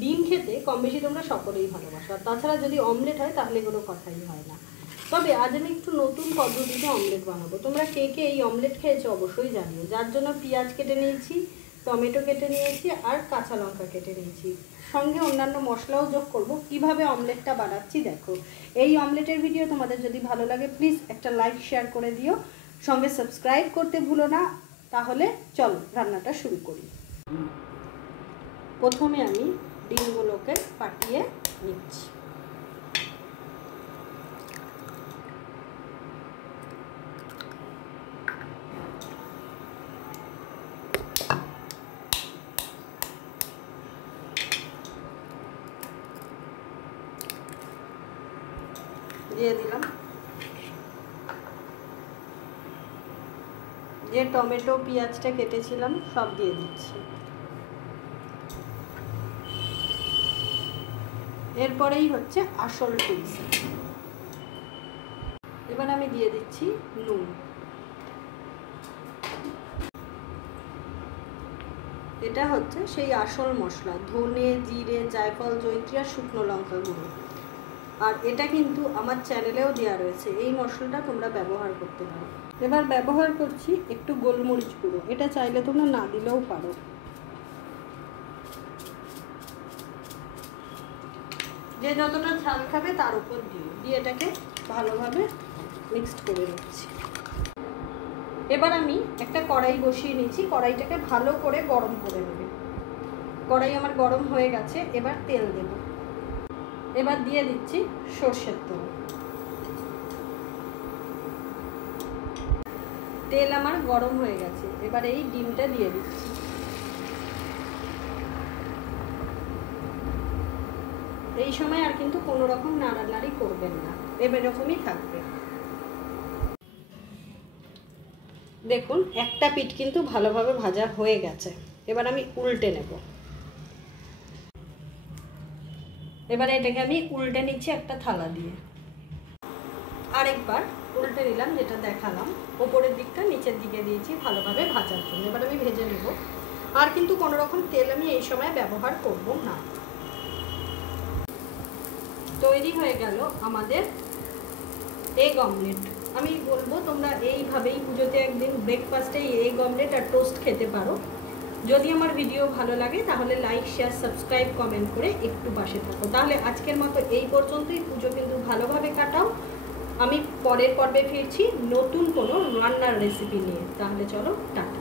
ডিম খেতে কম বেশি তোমরা সকলেই ভালোবাসো, আর তাছাড়া যদি অমলেট হয় তাহলে কোনো কথাই হয় না। তবে আজ আমি একটু নতুন পদ্ধতিতে অমলেট বানাবো। তোমরা কে কে এই অমলেট খেয়েছো অবশ্যই জানিও। যার জন্য পেঁয়াজ কেটে নিয়েছি, টমেটো কেটে নিয়েছি, আর কাঁচা লঙ্কা কেটে নিয়েছি, সঙ্গে অন্যান্য মশলাও যোগ করব। কিভাবে অমলেটটা বানাচ্ছি দেখো। এই অমলেটের ভিডিও তোমাদের যদি ভালো লাগে প্লিজ একটা লাইক শেয়ার করে দিও, সঙ্গে সাবস্ক্রাইব করতে ভুলো না। তাহলে চলো রান্নাটা শুরু করি। প্রথমে আমি ডিমগুলোকে ফাটিয়ে নিচ্ছি। দিয়ে দিলাম যে টমেটো পেঁয়াজটা কেটেছিলাম সব দিয়ে দিচ্ছি। এরপরেই হচ্ছে আসল টুইস্ট। এবার আমি দিয়ে দিচ্ছি নুন। এটা হচ্ছে সেই আসল মশলা, ধনে জিরে জায়ফল জয়িত্রী আর শুকনো লঙ্কা গুঁড়ো। আর এটা কিন্তু আমার চ্যানেলেও দেওয়া রয়েছে, এই মশলাটা তোমরা ব্যবহার করতে পারো। এবার ব্যবহার করছি একটু গোলমরিচ গুঁড়ো, এটা চাইলে তোমরা না দিলেও পারো। যে যতটা ঝাল খাবে তার উপর দিয়ে এটাকে ভালোভাবে মিক্সড করে নিচ্ছি। এবার আমি একটা কড়াই বসিয়ে নিয়েছি, কড়াইটাকে ভালো করে গরম করে নেবে। কড়াই আমার গরম হয়ে গেছে, এবার তেল দেব। এবার দিয়ে দিচ্ছি সর্ষের তেল। তেল আমার গরম হয়ে গেছে, এবার এই ডিমটা দিয়ে দিচ্ছি। এই সময় আর কিন্তু কোনো রকম নাড়ানাড়ি করবেন না, এরকমই থাকবে। দেখুন একটা পিঠ কিন্তু ভালোভাবে ভাজা হয়ে গেছে, এবার আমি উল্টে নেব। এবারে এটাকে আমি উল্টে নিচ্ছি একটা থালা দিয়ে। আরেকবার উল্টে নিলাম, যেটা দেখালাম, ওপরের দিকটা নিচের দিকে দিয়েছি ভালোভাবে ভাজার জন্য। এবার আমি ভেজে নেব, আর কিন্তু কোনো রকম তেল আমি এই সময় ব্যবহার করব না। তৈরি হয়ে গেল আমাদের এগ অমলেট। আমি বলবো তোমরা এইভাবেই পুজোতে একদিন ব্রেকফাস্টে এগ অমলেট আর টোস্ট খেতে পারো। যদি আমার ভিডিও ভালো লাগে তাহলে লাইক শেয়ার সাবস্ক্রাইব কমেন্ট করে একটু পাশে থাকো। তাহলে আজকের মতো এই পর্যন্তই। পুজো কিন্তু ভালোভাবে কাটাও। আমি পরের পর্বে ফিরছি নতুন কোনো রান্নার রেসিপি নিয়ে। তাহলে চলো টাটা।